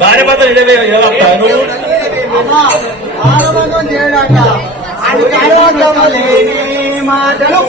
భార్య భర్తలు ఇరవై లేని మాటలు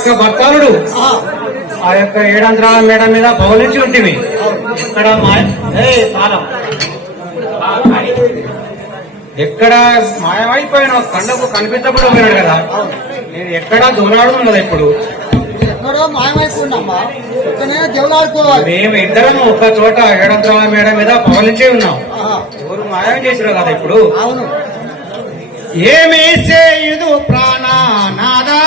యొక్క భర్తనుడు ఆ. యొక్క ఏడంధ్రాల మేడ మీద భవనించి ఉంటుంది ఇక్కడ ఎక్కడ మాయమైపోయిన కళ్ళకు కనిపించకుండా ఉన్నాడు కదా. నేను ఎక్కడా దూరాడు కదా ఇప్పుడు మేము ఇద్దరం ఒక చోట ఏడంధ్రాల మేడ మీద పవలించి ఉన్నాం. ఎవరు మాయం చేసినారు కదా ఇప్పుడు. అవును. ఏమేసేయుదు ప్రాణానాదా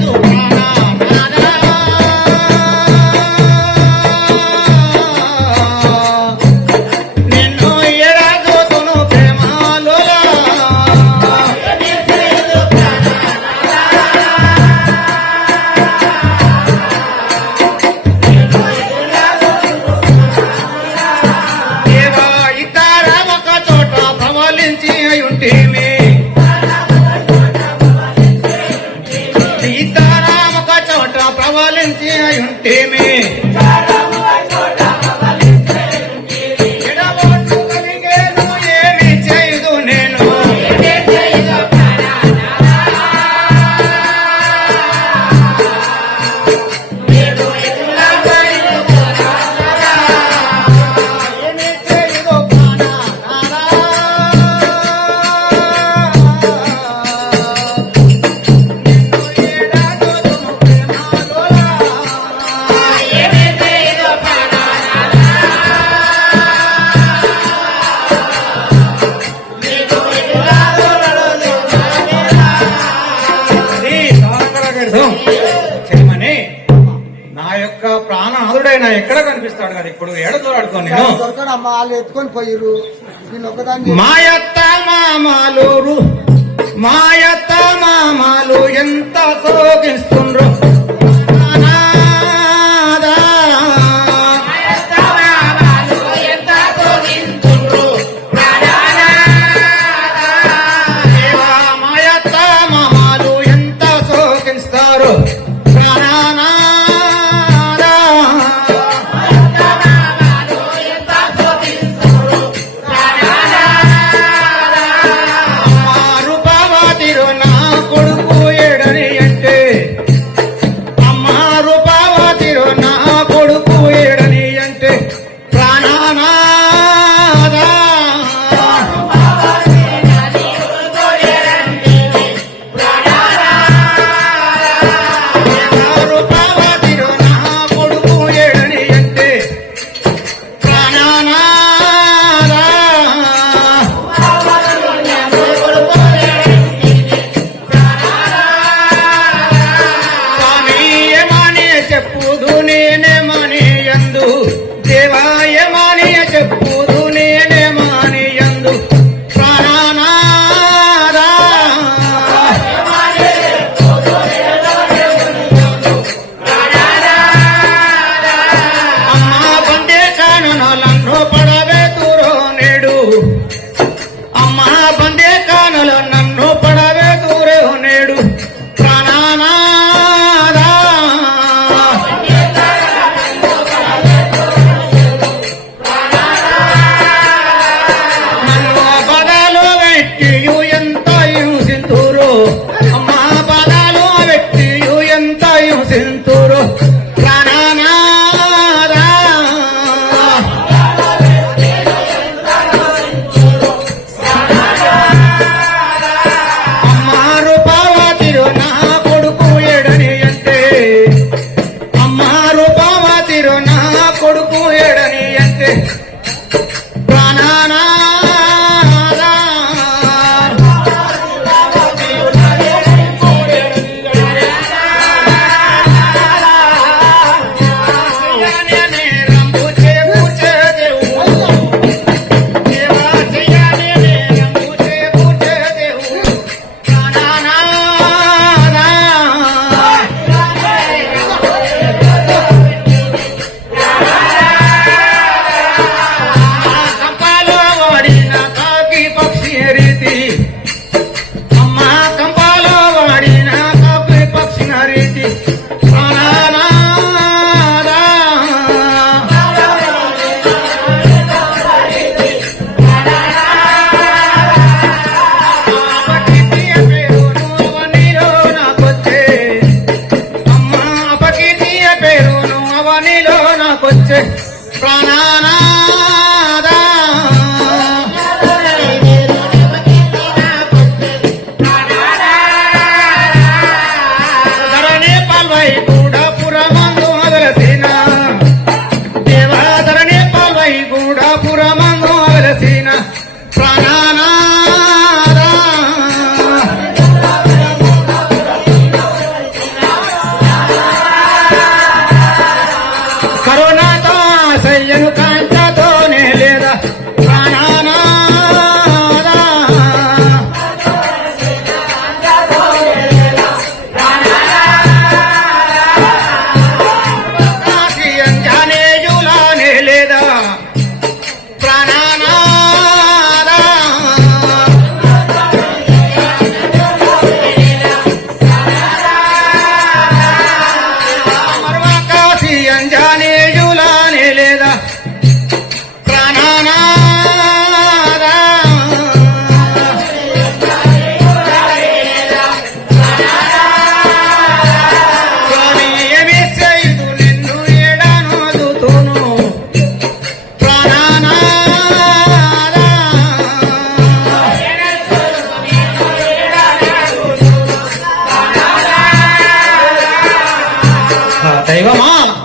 do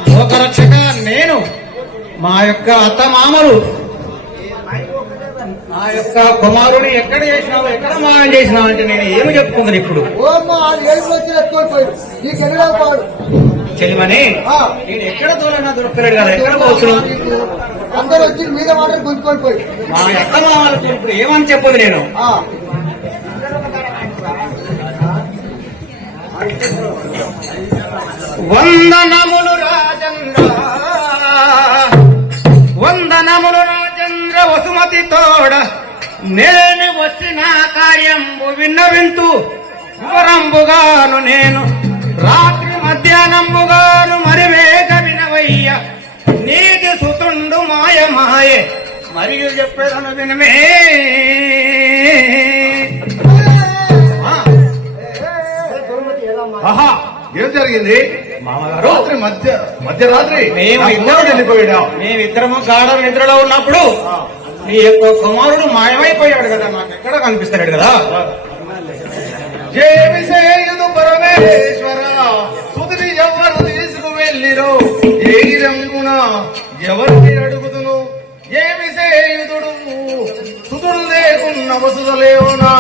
లోకరక్షక నేను. మా యొక్క అత్త మామలు నా యొక్క కుమారుని ఎక్కడ చేసినావు ఎక్కడ మాయం చేసినావు అంటే నేను ఏమి చెప్పుకుందని ఇప్పుడు? చెలిమని ఆ. నేను ఎక్కడ దూరన్నా దొరకలేడు కదా ఎక్కడ నీకు అందరూ వచ్చి మీద మాటలు గుంజుకొని పోయి. మా అత్త మామలకు ఇప్పుడు ఏమని చెప్పదు నేను? ఆ, వందనములు రాజంద్ర. వందనములు రాజంద్ర వసుమతి తోడ. నేను వచ్చిన కార్యంబు విన్నవింతు. వివరంబుగాను నేను. రాత్రి మధ్యాహ్నంబుగాను మరి వేగ వినవయ్య. నీటి సుతుండు మాయ మాయే. మరియు చెప్పేదను వినమే. జరిగింది. మామగారు రాత్రి మధ్య మధ్యరాత్రి మేము ఇద్దరం వెళ్ళిపోయాడా. మేమిద్దరము గాఢ నిద్రలో ఉన్నప్పుడు నీ యొక్క కుమారుడు మాయమైపోయాడు కదా నాకు ఎక్కడ కనిపిస్తాడు కదా? ఏమి చేయదు పరమేశ్వర సుదిని ఎవరు తీసుకు వెళ్ళిరో ఏ రంగున ఎవరిని అడుగుదును? ఏమి చేయుదుడు? సుతుడు లేకున్న వసుదలేవునా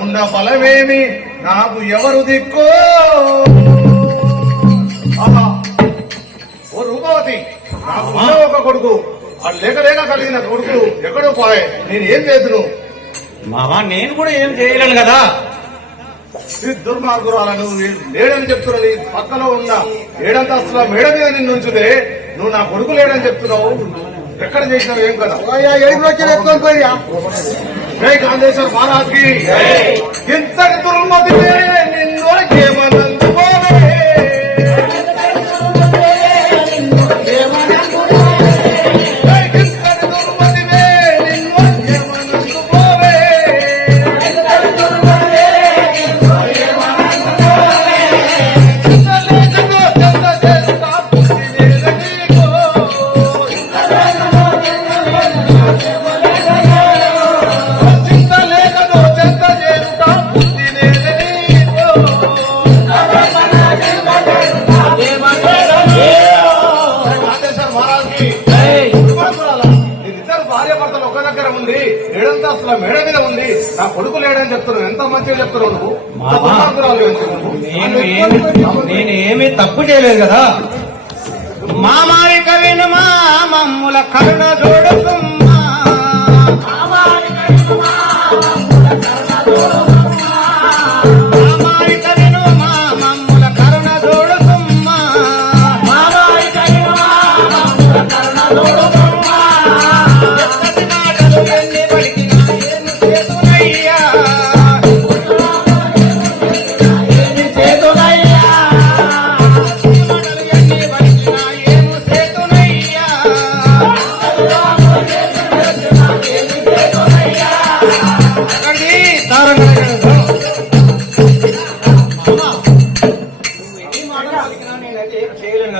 ఉన్న ఫలమేమి నాకు ఎవరు దిక్కో. ఓ రూపవతి ఒక కొడుకు. అది లేక లేక కలిగిన కొడుకు ఎక్కడో పోయే నేను ఏం చేతును మామా నేను కూడా ఏం చేయలేను కదా. దుర్మార్గురాలను లేడని చెప్తున్నది. పక్కలో ఉన్న ఏడంతస్తుల మేడ మీద నిన్ను ఉంచుతే నువ్వు నా కొడుకు లేడని చెప్తున్నావు. ఎక్కడ చేసినావు ఏం కదా జై కాందేశ్వర్ మహారాజ్కి ఇంత దుర్మతి నిన్ను ఏమనందు మేడ మీద ఉంది. నా కొడుకు లేడని చెప్తున్నావు ఎంత మంచిగా చెప్తున్నావు నువ్వు. నేను ఏమి తప్పు చేయలేదు కదా? మామారిక విను మా మమ్ముల కరుణ చూడుతుమ్మా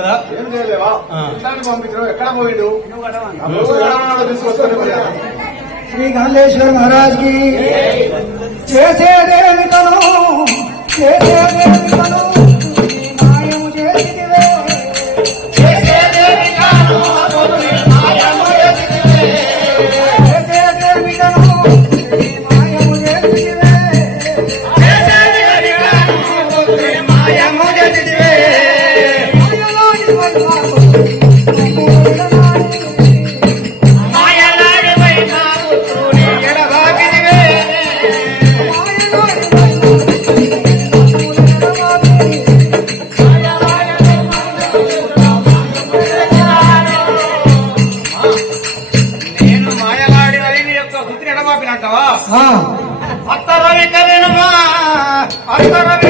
కదా? ఏం చేయలేవా? పంపించడం. ఎక్కడ పోయిండు. శ్రీ కాళేశ్వర మహారాజ్కి చేసేదేమి తను అంటావా అంత రవి కవినమా అంత రవి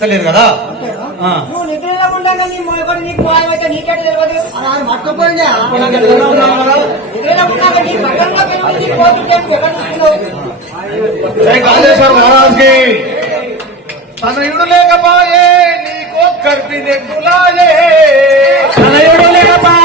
ఇస్తలేదు కదా? తనయుడు లేకపోయే నీకొక్కరిని నెగ్గులాయే తనయుడు లేకపోయే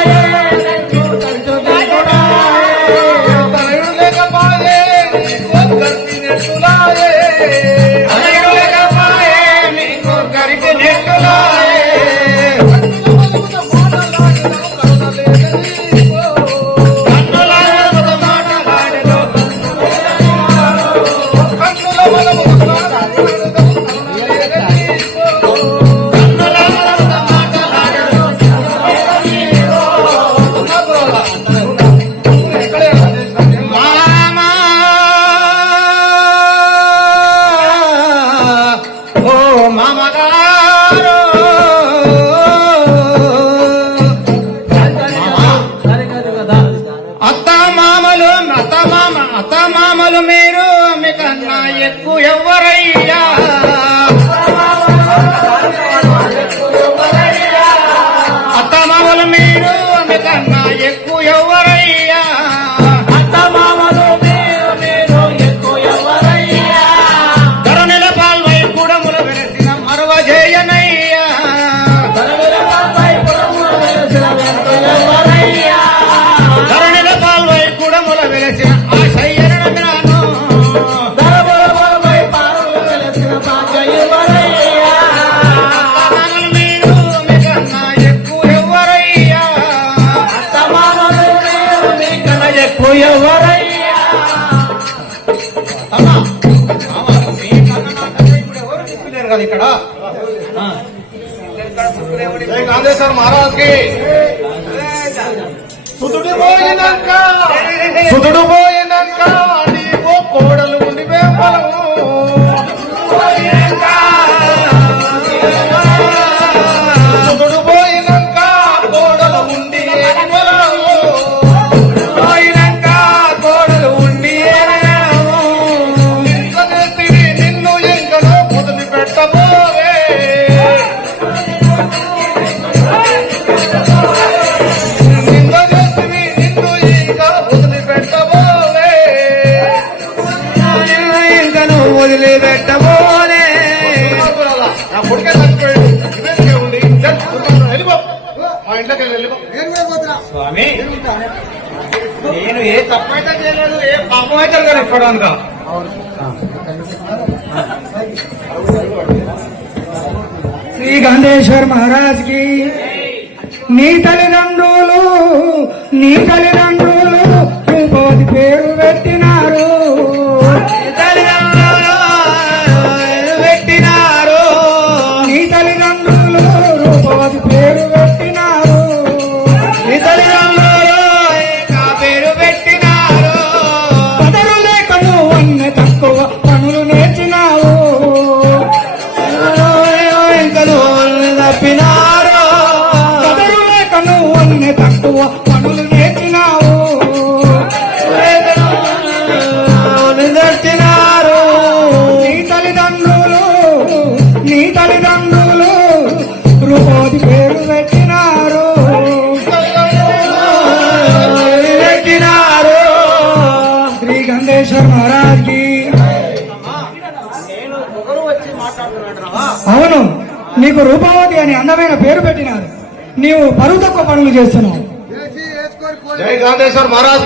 ఇక్కడ. కాంగ్రెస్ మహారాజ్కి సుతుడు పోయినాక సుతుడు పోయినాక కోడలు ఉండి మేము నేను ఏ తప్పైతే చేయలేదు ఏ పాపం అయితే కదా ఇప్పటిదానికా శ్రీ గంధేశ్వర్ మహారాజ్కి నీ తల్లిదండ్రులు నీ తల్లిదండ్రులు పేరు పెట్టినారు. రూపావతి అని అందమైన పేరు పెట్టినారు. నీవు బరువు తక్కువ పనులు చేస్తున్నావు. మహారాజ్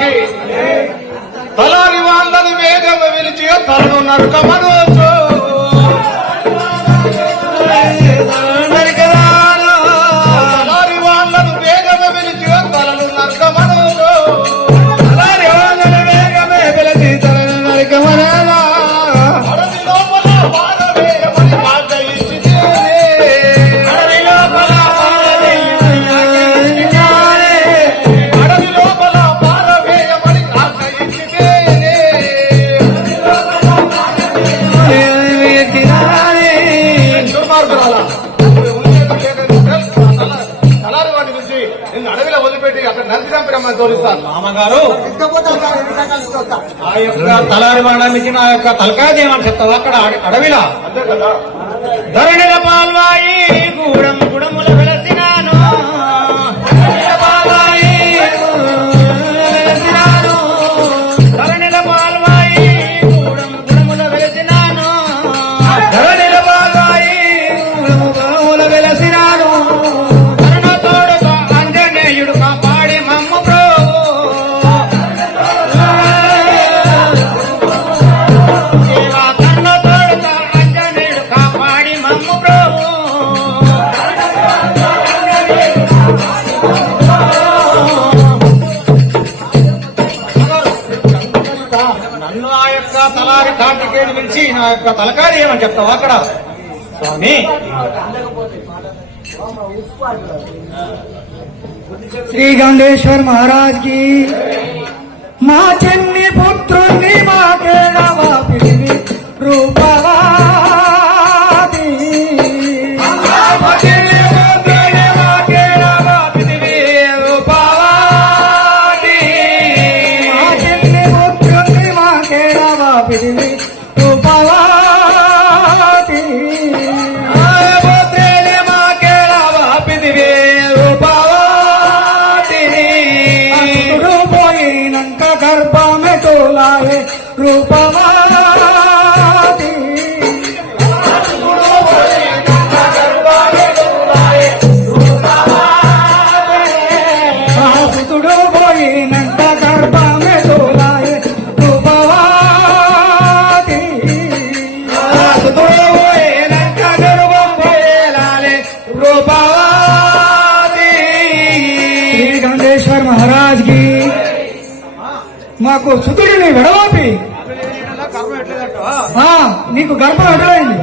గారు. ఆ యొక్క తలారి మరణానికి నా యొక్క తలకాయ చేయమని చెప్తావా? అక్కడ అడవిలా. ధరణిల పాల్వాయి గూడెం श्री गंगेश्वर महाराज की। నాకు సుతుడిని విడవాపి నీకు గర్భం అడ్డమైంది